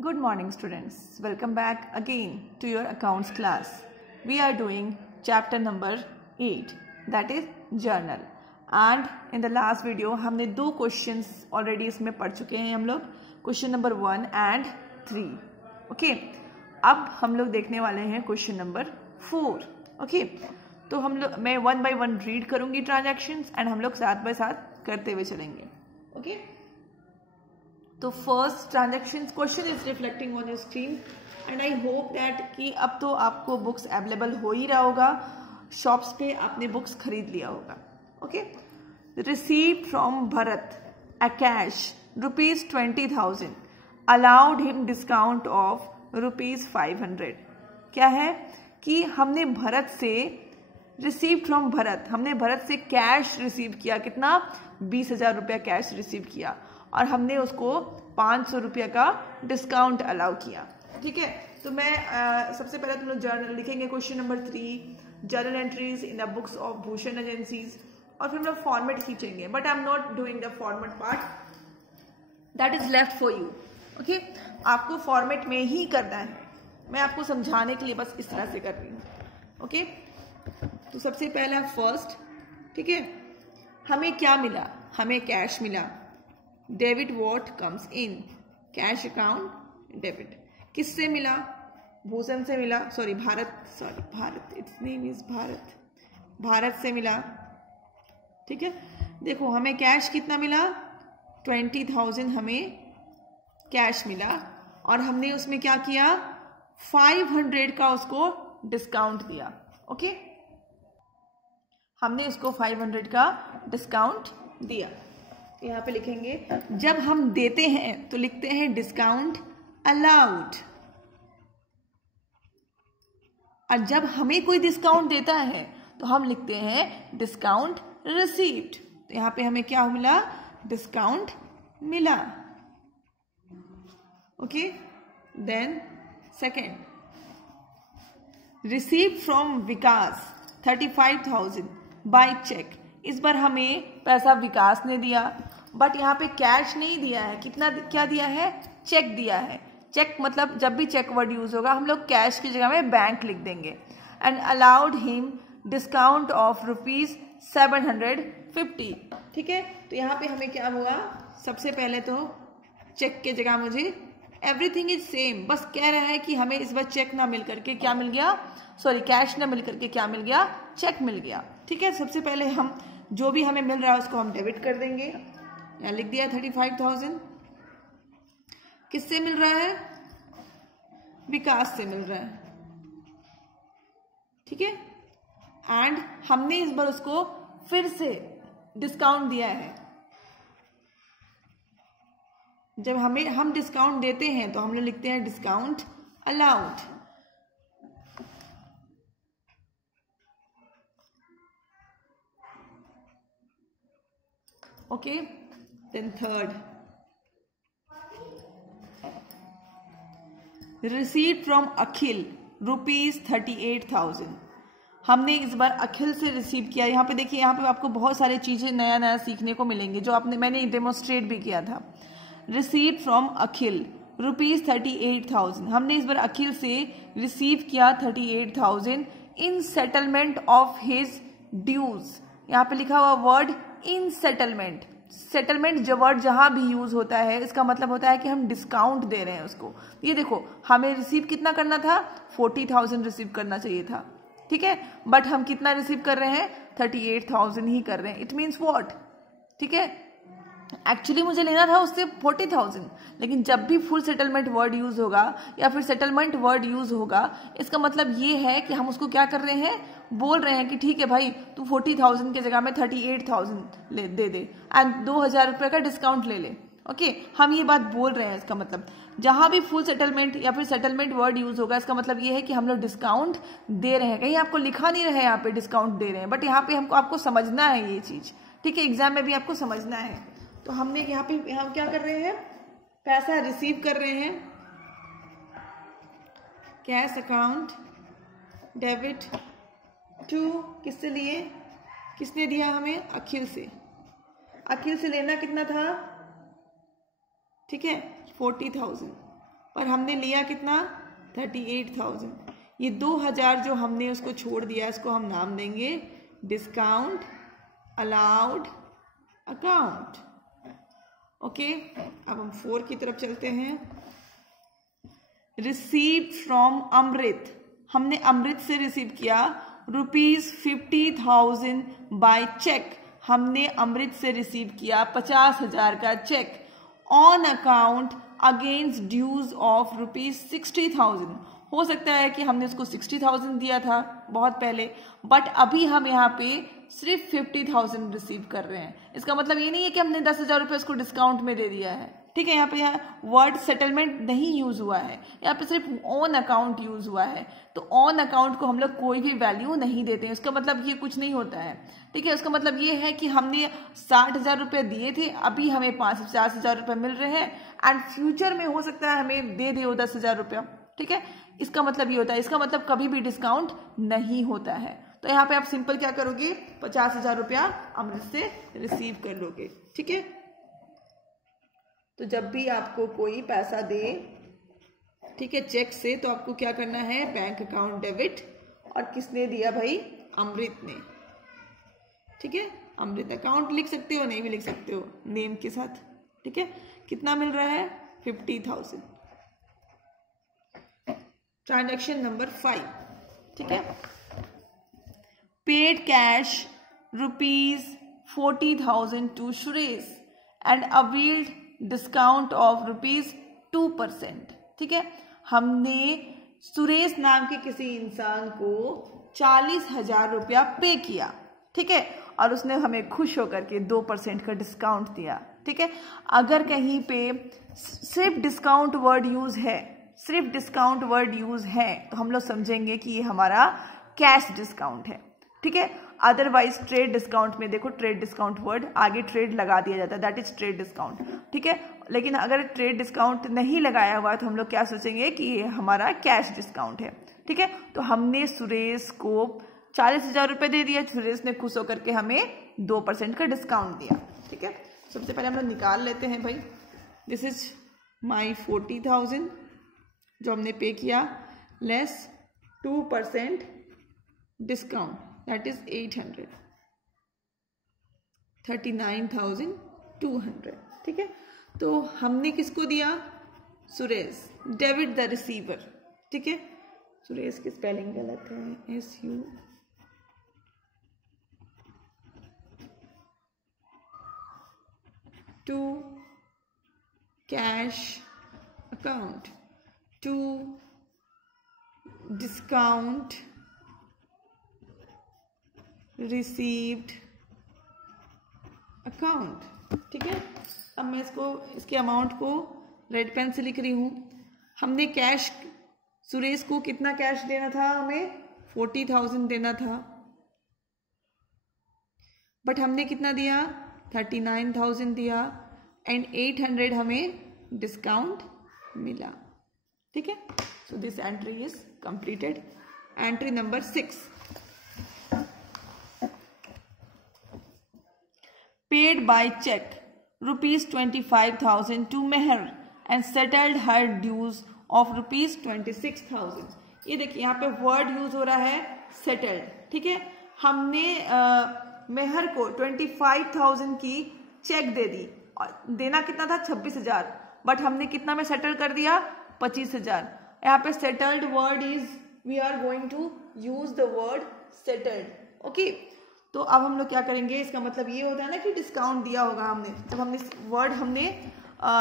Good morning students. Welcome back again to your accounts class. We are doing chapter number 8, that is journal. And in the last video हमने दो questions already इसमें पढ़ चुके हैं हम लोग, question number 1 and 3. Okay. अब हम लोग देखने वाले हैं question number 4. Okay. तो हम लोग मैं 1 by 1 read करूंगी transactions and हम लोग साथ बाय साथ करते हुए चलेंगे. Okay. तो first transaction question is reflecting on your screen and I hope that कि अब तो आपको बुक्स अवेलेबल हो ही रहा होगा, शॉप्स पे आपने बुक्स खरीद लिया होगा. Okay. Received from Bharat a cash ₹20,000 allowed him discount of ₹500. क्या है कि हमने भरत से रिसीव फ्रॉम भरत, हमने भरत से कैश रिसीव किया. कितना? 20,000 रुपया कैश रिसीव किया और हमने उसको 500 रुपया का डिस्काउंट अलाउ किया. ठीक है. तो मैं सबसे पहले तुम लोग जर्नल लिखेंगे question number 3, journal entries in the books of Bhushan agencies, और फिर हम लोग फॉर्मेट खींचेंगे. But I am not doing the format part, that is left for you. Okay. आपको फॉर्मेट में ही करना है, मैं आपको समझाने के लिए बस इस तरह से कर रही हूँ. ओके. तो सबसे पहला फर्स्ट, ठीक है, हमें क्या मिला? हमें कैश मिला. Debit what comes in, cash account debit. किससे मिला? भूषण से मिला. Bharat, it's name is Bharat. Bharat से मिला. ठीक है. देखो हमें कैश कितना मिला? 20,000 हमें कैश मिला और हमने उसमें क्या किया? 500 का उसको डिस्काउंट दिया. ओके. हमने उसको 500 का डिस्काउंट दिया. यहाँ पे लिखेंगे, जब हम देते हैं तो लिखते हैं डिस्काउंट अलाउड, और जब हमें कोई डिस्काउंट देता है तो हम लिखते हैं डिस्काउंट रिसीव्ड. तो यहाँ पे हमें क्या मिला? डिस्काउंट मिला. Okay. Then second, received from Vikas 35,000 by cheque. इस बार हमें पैसा विकास ने दिया, बट यहाँ पे कैश नहीं दिया है. कितना क्या दिया है? चेक दिया है. चेक मतलब जब भी चेक वर्ड यूज होगा हम लोग कैश की जगह में बैंक लिख देंगे. And allowed him discount of ₹750. ठीक है. तो यहाँ पे हमें क्या हुआ? सबसे पहले तो चेक की जगह मुझे एवरीथिंग इज सेम, बस कह रहा है कि हमें इस बार चेक ना मिल करके क्या मिल गया? कैश ना मिल करके क्या मिल गया? चेक मिल गया. ठीक है. सबसे पहले हम जो भी हमें मिल रहा है उसको हम डेबिट कर देंगे. यहाँ लिख दिया 35,000. किससे मिल रहा है? विकास से मिल रहा है. ठीक है. एंड हमने इस बार उसको फिर से डिस्काउंट दिया है. जब हम डिस्काउंट देते हैं तो हम लोग लिखते हैं discount allowed. Okay. Then third, received from Akhil ₹38,000. हमने इस बार अखिल से रिसीव किया. यहाँ पे देखिए, यहाँ पे आपको बहुत सारी चीजें नया नया सीखने को मिलेंगे जो मैंने डेमोन्स्ट्रेट भी किया था. Received from Akhil ₹38,000. हमने इस बार अखिल से रिसीव किया 38,000 इन सेटलमेंट ऑफ हिज ड्यूज. यहाँ पे लिखा हुआ वर्ड इन सेटलमेंट. सेटलमेंट जो वर्ड जहां भी यूज होता है इसका मतलब होता है कि हम डिस्काउंट दे रहे हैं उसको. ये देखो, हमें रिसीव कितना करना था? 40,000 रिसीव करना चाहिए था. ठीक है. बट हम कितना रिसीव कर रहे हैं? 38,000 ही कर रहे हैं. It means what? ठीक है. एक्चुअली मुझे लेना था उससे 40,000, लेकिन जब भी फुल सेटलमेंट वर्ड यूज होगा या फिर सेटलमेंट वर्ड यूज होगा, इसका मतलब ये है कि हम उसको क्या कर रहे हैं? बोल रहे हैं कि ठीक है भाई, तू 40,000 की जगह में 38,000 दे दे एंड 2,000 रुपये का डिस्काउंट ले ले. ओके. हम ये बात बोल रहे हैं. इसका मतलब जहां भी फुल सेटलमेंट या फिर सेटलमेंट वर्ड यूज होगा इसका मतलब ये है कि हम लोग डिस्काउंट दे रहे हैं. कहीं आपको लिखा नहीं रहे यहाँ पे डिस्काउंट दे रहे हैं, बट यहाँ पे आपको समझना है ये चीज. ठीक है. एग्जाम में भी आपको समझना है. तो हमने यहाँ क्या कर रहे हैं? पैसा रिसीव कर रहे हैं. कैश अकाउंट डेबिट टू, किससे लिए? किसने दिया हमें? अखिल से. अखिल से लेना कितना था? ठीक है, 40,000. पर हमने लिया कितना 38,000। ये 2,000 जो हमने उसको छोड़ दिया इसको हम नाम देंगे डिस्काउंट अलाउड अकाउंट। ओके, अब हम 4 की तरफ चलते हैं। रिसीव फ्रॉम अमृत, हमने अमृत से रिसीव किया ₹50,000 बाय चेक। हमने अमृत से रिसीव किया 50,000 का cheque on account against dues of ₹60,000। हो सकता है कि हमने उसको 60,000 दिया था बहुत पहले, बट अभी हम यहाँ पे सिर्फ 50,000 रिसीव कर रहे हैं। इसका मतलब ये नहीं है कि हमने 10,000 रुपये उसको डिस्काउंट में दे दिया है। ठीक है, यहाँ वर्ड सेटलमेंट नहीं यूज हुआ है, यहाँ पे सिर्फ ऑन अकाउंट यूज हुआ है। तो ऑन अकाउंट को हम लोग कोई भी वैल्यू नहीं देते हैं, उसका मतलब ये कुछ नहीं होता है। ठीक है, उसका मतलब ये है कि हमने 60,000 रुपये दिए थे, अभी हमें 50,000 रुपये मिल रहे हैं एंड फ्यूचर में हो सकता है हमें दे दे 10,000 रुपया। ठीक है, इसका मतलब ये होता है, इसका मतलब कभी भी डिस्काउंट नहीं होता है। तो यहाँ पे आप सिंपल क्या करोगे, 50,000 रुपया अमृत से रिसीव कर लोगे। ठीक है, तो जब भी आपको कोई पैसा दे, ठीक है, चेक से, तो आपको क्या करना है, बैंक अकाउंट डेबिट। और किसने दिया भाई, अमृत ने। ठीक है, अमृत अकाउंट लिख सकते हो, नहीं भी लिख सकते हो नेम के साथ। ठीक है, कितना मिल रहा है, 50,000। Transaction number 5। ठीक है, paid cash ₹40,000 to Suresh and availed discount of ₹2%। ठीक है, हमने सुरेश नाम के किसी इंसान को 40,000 रुपया पे किया। ठीक है, और उसने हमें खुश होकर के 2% का डिस्काउंट दिया। ठीक है, अगर कहीं पे सिर्फ डिस्काउंट वर्ड यूज है, सिर्फ डिस्काउंट वर्ड यूज है, तो हम लोग समझेंगे कि ये हमारा कैश डिस्काउंट है। ठीक है, अदरवाइज ट्रेड डिस्काउंट में देखो, ट्रेड डिस्काउंट वर्ड आगे ट्रेड लगा दिया जाता है, दैट इज ट्रेड डिस्काउंट। ठीक है, लेकिन अगर ट्रेड डिस्काउंट नहीं लगाया हुआ तो हम लोग क्या सोचेंगे कि ये हमारा कैश डिस्काउंट है। ठीक है, तो हमने सुरेश को 40,000 रुपये दे दिया, सुरेश ने खुश होकर के हमें 2% का डिस्काउंट दिया। ठीक है, सबसे पहले हम लोग निकाल लेते हैं भाई, दिस इज माई 40,000 जो हमने पे किया, लेस 2% डिस्काउंट, दैट इज 800, 39,200। ठीक है, तो हमने किसको दिया, सुरेश, डेबिट द रिसीवर। ठीक है, सुरेश की स्पेलिंग गलत है, SU to cash account to discount received account. ठीक है, अब मैं इसके अमाउंट को रेड पेन से लिख रही हूँ। हमने कैश, सुरेश को कितना कैश देना था, हमें 40,000 देना था, बट हमने कितना दिया, 39,000 दिया एंड 800 हमें डिस्काउंट मिला। ठीक है, so this entry is completed. Entry number 6, paid by cheque ₹25,000 to Meher and settled her dues of ₹26,000। ये देखिए यहाँ पे वर्ड यूज हो रहा है सेटल्ड। ठीक है, हमने मेहर को 25,000 की चेक दे दी, और देना कितना था, 26,000, बट हमने कितना में सेटल कर दिया, 25,000। यहाँ पे settled word is, we are going to use the word settled. Okay, तो अब हम लोग क्या करेंगे, इसका मतलब ये होता है ना कि डिस्काउंट दिया होगा हमने, जब हमने वर्ड हमने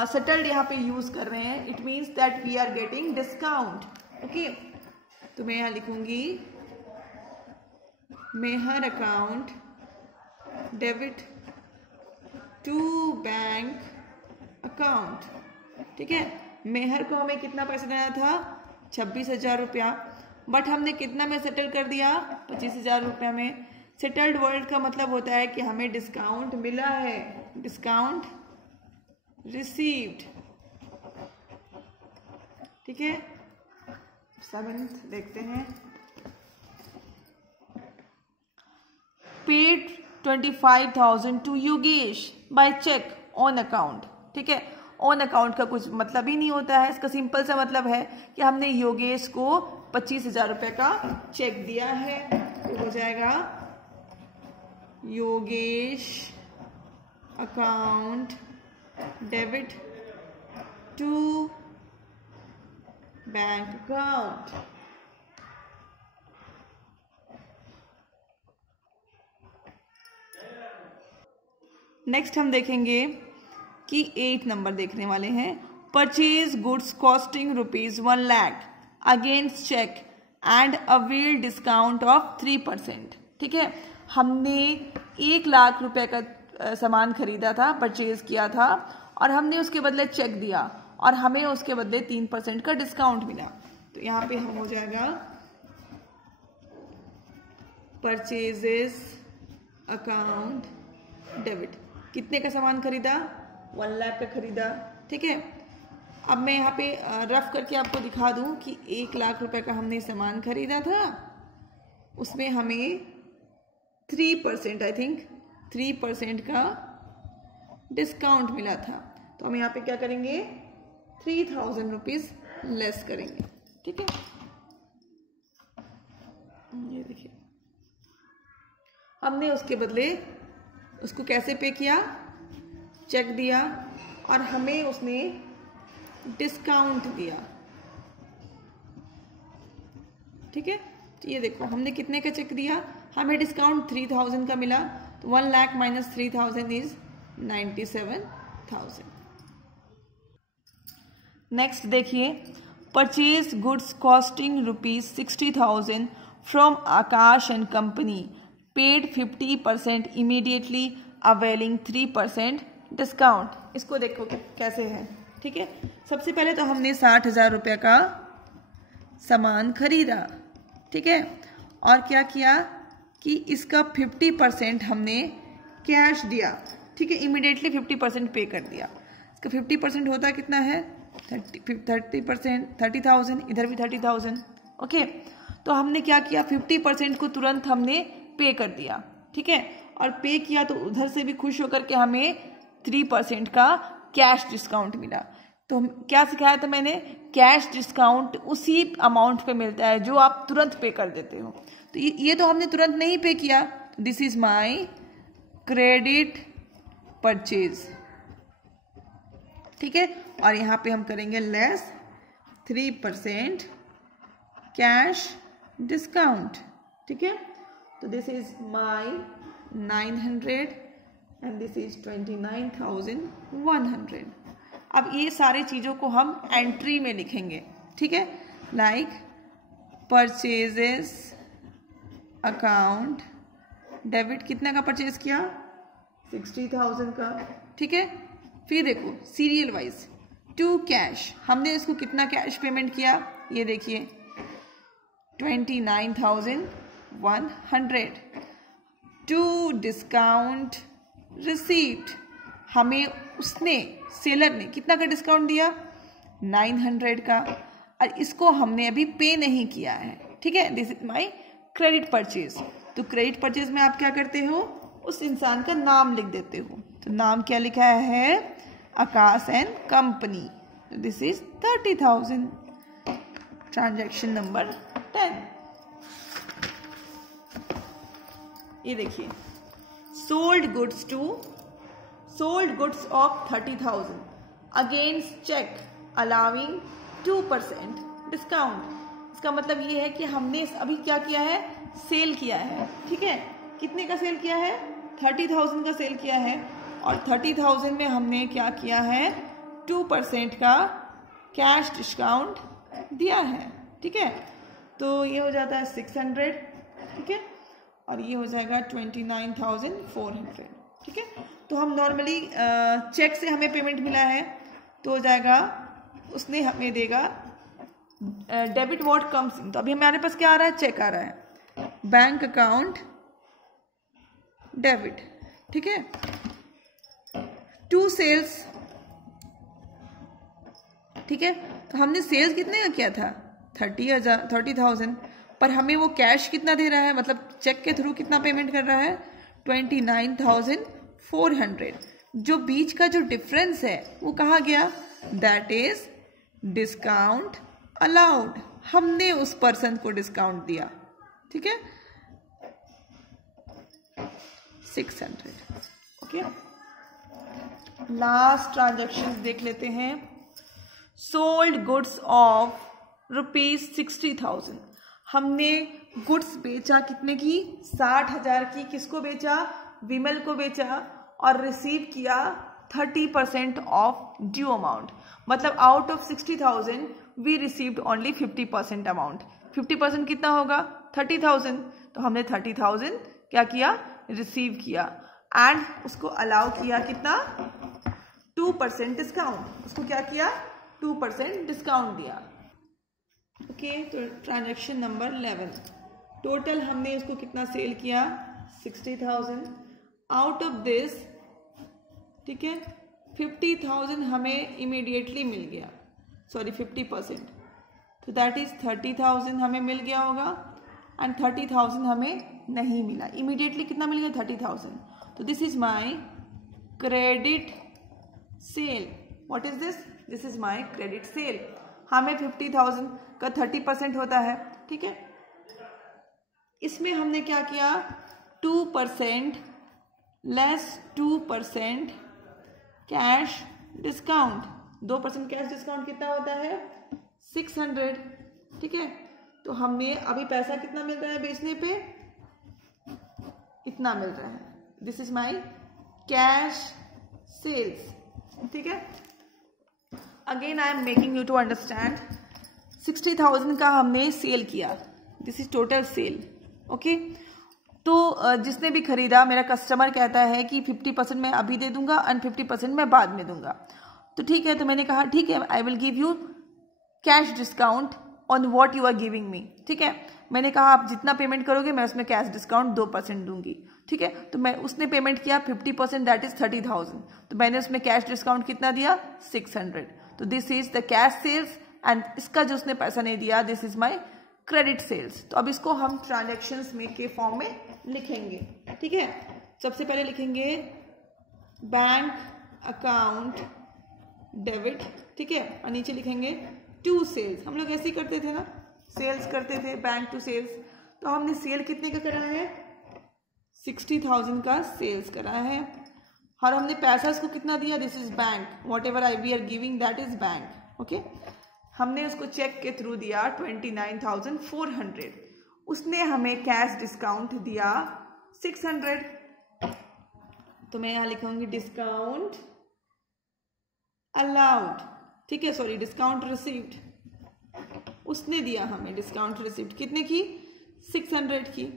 सेटल्ड यहाँ पे यूज कर रहे हैं, it means that we are getting discount. Okay, तो मैं यहाँ लिखूंगी Mehar account debit to bank account. ठीक है, मेहर को हमें कितना पैसा देना था, 26,000 रुपया, बट हमने कितना में सेटल कर दिया, 25,000 रुपया में। सेटल्ड वर्ड का मतलब होता है कि हमें डिस्काउंट मिला है, डिस्काउंट रिसीव्ड। ठीक है, 7th देखते हैं, paid 25,000 to Yogesh by cheque on account. ठीक है, ऑन अकाउंट का कुछ मतलब ही नहीं होता है। इसका सिंपल सा मतलब है कि हमने योगेश को 25,000 रुपये का चेक दिया है, तो हो जाएगा Yogesh account debit to bank account. Next हम देखेंगे कि 8 नंबर देखने वाले हैं। Purchase goods costing ₹1 lakh against cheque and avail discount of 3%। ठीक है, हमने 1 लाख रुपए का सामान खरीदा था, परचेज किया था, और हमने उसके बदले चेक दिया और हमें उसके बदले 3% का डिस्काउंट मिला। तो यहाँ पे हम हो जाएगा परचेजेस अकाउंट डेबिट। कितने का सामान खरीदा? 1 लाख का खरीदा। ठीक है, अब मैं यहाँ पे रफ करके आपको दिखा दूं कि 1 लाख रुपए का हमने सामान खरीदा था, उसमें हमें 3% आई थिंक 3% का डिस्काउंट मिला था। तो हम यहाँ पे क्या करेंगे? 3,000 रुपीज लेस करेंगे। ठीक है, ये देखिए हमने उसके बदले उसको कैसे पे किया? चेक दिया और हमें उसने डिस्काउंट दिया। ठीक है, तो ये देखो हमने कितने का चेक दिया, हमें डिस्काउंट 3,000 का मिला, तो 1 लाख माइनस 3,000 इज 97,000। नेक्स्ट देखिए, purchase goods costing ₹60,000 from Akash and company, paid 50% immediately availing 3% discount. इसको देखो कैसे है। ठीक है, सबसे पहले तो हमने 60,000 रुपये का सामान खरीदा। ठीक है, और क्या किया कि इसका 50% हमने कैश दिया। ठीक है, इमीडिएटली 50% पे कर दिया। इसका 50% होता कितना है? 30%, 30,000, इधर भी 30,000। ओके, तो हमने क्या किया? 50% को तुरंत हमने पे कर दिया। ठीक है, और पे किया तो उधर से भी खुश होकर के हमें 3% का कैश डिस्काउंट मिला। तो क्या सिखाया था मैंने? कैश डिस्काउंट उसी अमाउंट पे मिलता है जो आप तुरंत पे कर देते हो। तो ये तो हमने तुरंत नहीं पे किया। This is my credit purchase. ठीक है, और यहाँ पे हम करेंगे लेस 3% कैश डिस्काउंट। ठीक है, तो this is my 900 and this is 29,100। अब ये सारी चीजों को हम एंट्री में लिखेंगे। ठीक है, लाइक परचेजेस अकाउंट डेबिट, कितना का परचेज किया? 60,000 का। ठीक है, फिर देखो सीरियल वाइज टू कैश, हमने इसको कितना कैश पेमेंट किया? ये देखिए 29,100। टू डिस्काउंट रिसीव्ड, हमें उसने सेलर ने कितना का डिस्काउंट दिया? 900 का, और इसको हमने अभी पे नहीं किया है। ठीक है, this is my credit purchase. तो क्रेडिट परचेज में आप क्या करते हो? उस इंसान का नाम लिख देते हो। तो नाम क्या लिखा है? Akash and company. This is 30,000। Transaction number 10। ये देखिए sold goods of 30,000 against cheque allowing 2% discount. इसका मतलब ये है कि हमने अभी क्या किया है? सेल किया है। ठीक है, कितने का सेल किया है? 30,000 का सेल किया है, और 30,000 में हमने क्या किया है? 2% का कैश डिस्काउंट दिया है। ठीक है, तो ये हो जाता है 600। ठीक है, और ये हो जाएगा 29,400। ठीक है, तो हम नॉर्मली चेक से हमें पेमेंट मिला है तो हो जाएगा, उसने हमें देगा डेबिट व्हाट कम्स इन। तो अभी हमारे पास क्या आ रहा है? चेक आ रहा है, बैंक अकाउंट डेबिट। ठीक है, टू सेल्स। ठीक है, तो हमने सेल्स कितने का किया था? 30,000, पर हमें वो कैश कितना दे रहा है, मतलब चेक के थ्रू कितना पेमेंट कर रहा है? 29,400। जो बीच का जो डिफरेंस है वो कहाँ गया, दैट इज डिस्काउंट अलाउड। हमने उस पर्सन को डिस्काउंट दिया, ठीक है, 600। ओके, लास्ट ट्रांजेक्शन देख लेते हैं। Sold goods of ₹60,000। हमने गुड्स बेचा कितने की, 60,000 की। किसको बेचा, विमल को बेचा, और रिसीव किया 30% ऑफ ड्यू अमाउंट। मतलब out of 60,000 we received only 50% amount. 50% कितना होगा, 30,000। तो हमने 30,000 क्या किया, रिसीव किया, एंड उसको अलाउ किया कितना, 2% डिस्काउंट। उसको क्या किया, 2% डिस्काउंट दिया। ओके, तो ट्रांजैक्शन नंबर 11, टोटल हमने इसको कितना सेल किया, 60,000। आउट ऑफ दिस, ठीक है, 50,000 हमें इमीडिएटली मिल गया, सॉरी 50%, तो दैट इज 30,000 हमें मिल गया होगा, एंड 30,000 हमें नहीं मिला। इमीडिएटली कितना मिल गया, 30,000। तो this is my credit sale. What is this, this is my credit sale. हमें 50,000 का 30% होता है, ठीक है। इसमें हमने क्या किया, 2% less 2% cash discount. 2% cash discount कितना होता है, 600, ठीक है। तो हमें अभी पैसा कितना मिल रहा है बेचने पे, इतना मिल रहा है। This is my cash sales, ठीक है। Again I am making you to understand, 60,000 का हमने सेल किया, this is total sale, okay. तो जिसने भी खरीदा, मेरा कस्टमर कहता है कि 50% मैं अभी दे दूंगा एंड 50% मैं बाद में दूंगा। तो ठीक है, तो मैंने कहा ठीक है, I will give you cash discount on what you are giving me, ठीक है। मैंने कहा आप जितना पेमेंट करोगे मैं उसमें कैश डिस्काउंट 2% दूंगी, ठीक है। तो मैं उसने पेमेंट किया 50%, दैट इज 30,000। तो मैंने उसमें कैश डिस्काउंट कितना दिया, 600। तो this is the cash sales, and इसका जो उसने पैसा नहीं दिया, this is my credit sales. तो अब इसको हम ट्रांजैक्शंस में के फॉर्म में लिखेंगे, ठीक है। सबसे पहले लिखेंगे बैंक अकाउंट डेबिट, ठीक है, और नीचे लिखेंगे टू सेल्स। हम लोग ऐसे ही करते थे ना, सेल्स करते थे, बैंक टू सेल्स। तो हमने सेल कितने का करा है, 60,000 का सेल्स करा है, और हमने पैसा इसको कितना दिया, this is bank, whatever I we are giving that is bank, okay. हमने उसको चेक के थ्रू दिया 29,400। उसने हमें कैश डिस्काउंट दिया 600। तो मैं यहाँ लिखूंगी डिस्काउंट अलाउड, ठीक है, सॉरी डिस्काउंट रिसीव्ड। उसने दिया हमें डिस्काउंट रिसीव्ड कितने की, 600 की।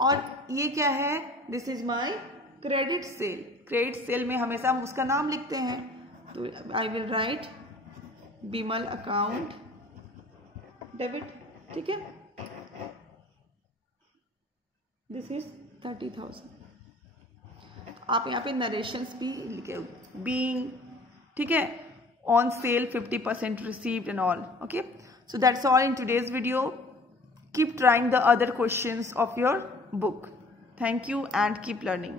और ये क्या है, this is my credit sale. Credit sale में हमेशा हम उसका नाम लिखते हैं, तो I will write Bimal account debit, ठीक है। This is 30,000। आप यहाँ पे नरेशंस भी लिखे, बीइंग, ठीक है, on sale 50% received and all, okay. So that's all in today's video. Keep trying the other questions of your book. Thank you and keep learning.